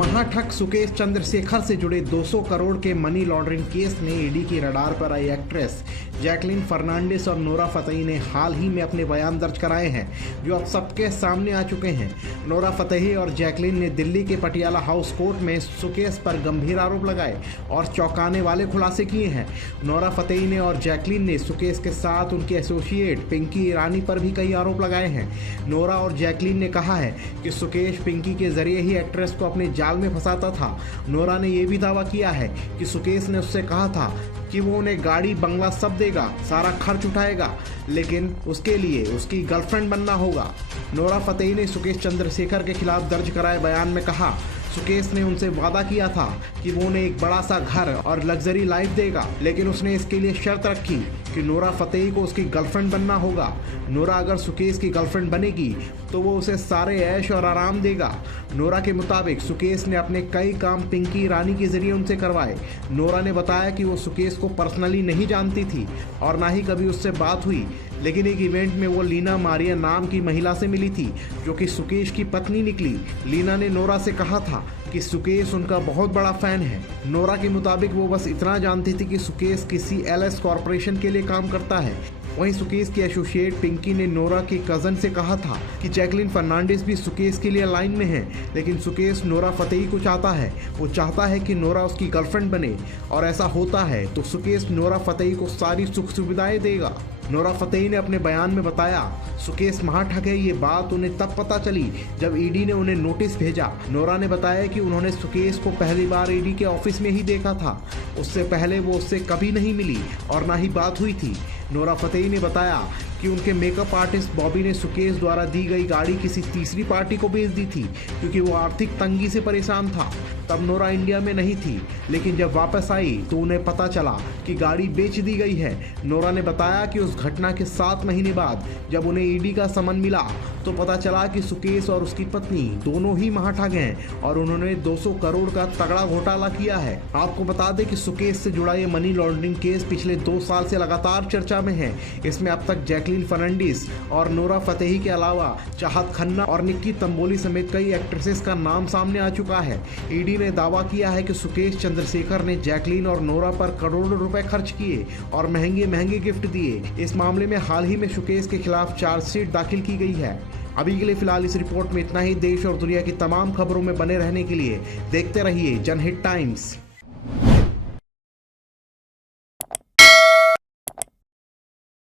महाठग सुकेश चंद्रशेखर से जुड़े 200 करोड़ के मनी लॉन्ड्रिंग केस ने ईडी की रडार पर आई एक्ट्रेस जैकलीन फर्नांडिस और नोरा फतेही ने हाल ही में अपने बयान दर्ज कराए हैं, जो अब सबके सामने आ चुके हैं। नोरा फतेही और जैकलीन ने दिल्ली के पटियाला हाउस कोर्ट में सुकेश पर गंभीर आरोप लगाए और चौंकाने वाले खुलासे किए हैं। नोरा फतेही ने और जैकलीन ने सुकेश के साथ उनके एसोसिएट पिंकी ईरानी पर भी कई आरोप लगाए हैं। नोरा और जैकलीन ने कहा है कि सुकेश पिंकी के जरिए ही एक्ट्रेस को अपने जाल में फंसाता था। नोरा ने यह भी दावा किया है कि सुकेश ने उससे कहा था कि वो उन्हें गाड़ी बंगला सब देगा, सारा खर्च उठाएगा, लेकिन उसके लिए उसकी गर्लफ्रेंड बनना होगा। नोरा फतेही ने सुकेश चंद्रशेखर के खिलाफ दर्ज कराए बयान में कहा, सुकेश ने उनसे वादा किया था कि वो उन्हें एक बड़ा सा घर और लग्जरी लाइफ देगा, लेकिन उसने इसके लिए शर्त रखी कि नोरा फतेही को उसकी गर्लफ्रेंड बनना होगा। नोरा अगर सुकेश की गर्लफ्रेंड बनेगी तो वो उसे सारे ऐश और आराम देगा। नोरा के मुताबिक सुकेश ने अपने कई काम पिंकी ईरानी के जरिए उनसे करवाए। नोरा ने बताया कि वो सुकेश को पर्सनली नहीं जानती थी और ना ही कभी उससे बात हुई, लेकिन एक इवेंट में वो लीना मारिया नाम की महिला से मिली थी, जो कि सुकेश की पत्नी निकली। लीना ने नोरा से कहा था कि सुकेश उनका बहुत बड़ा फैन है। नोरा के मुताबिक वो बस इतना जानती थी कि सुकेश किसी एलएस कॉरपोरेशन के लिए काम करता है। वहीं सुकेश की एसोसिएट पिंकी ने नोरा के कजन से कहा था कि जैकलीन फर्नांडिस भी सुकेश के लिए लाइन में है, लेकिन सुकेश नोरा फतेही को चाहता है। वो चाहता है कि नोरा उसकी गर्लफ्रेंड बने, और ऐसा होता है तो सुकेश नोरा फतेही को सारी सुख सुविधाएं देगा। नोरा फतेही ने अपने बयान में बताया, सुकेश महाठग है, ये बात उन्हें तब पता चली जब ईडी ने उन्हें नोटिस भेजा। नोरा ने बताया कि उन्होंने सुकेश को पहली बार ईडी के ऑफिस में ही देखा था। उससे पहले वो उससे कभी नहीं मिली और ना ही बात हुई थी। नोरा फतेही ने बताया कि उनके मेकअप आर्टिस्ट बॉबी ने सुकेश द्वारा दी गई गाड़ी किसी तीसरी पार्टी को बेच दी थी, क्योंकि वो आर्थिक तंगी से परेशान था। तब नोरा इंडिया में नहीं थी, लेकिन जब वापस आई तो उन्हें पता चला कि गाड़ी बेच दी गई है। नोरा ने बताया कि उस घटना के 7 महीने बाद जब उन्हें ईडी का समन मिला तो पता चला कि सुकेश और उसकी पत्नी दोनों ही महाठग हैं और उन्होंने 200 करोड़ का तगड़ा घोटाला किया है। आपको बता दें कि सुकेश से जुड़ा ये मनी लॉन्ड्रिंग केस पिछले 2 साल से लगातार चर्चा में है। इसमें अब तक जैकलीन फर्नांडिस और नोरा फतेही के अलावा चाहत खन्ना और निक्की तंबोली समेत कई एक्ट्रेसेस का नाम सामने आ चुका है। ईडी ने दावा किया है कि सुकेश चंद्रशेखर ने जैकलीन और नोरा पर करोड़ों रुपए खर्च किए और महंगे महंगे गिफ्ट दिए। इस मामले में हाल ही में सुकेश के खिलाफ चार्जशीट दाखिल की गई है। अभी के लिए फिलहाल इस रिपोर्ट में इतना ही। देश और दुनिया की तमाम खबरों में बने रहने के लिए देखते रहिए जनहित टाइम्स।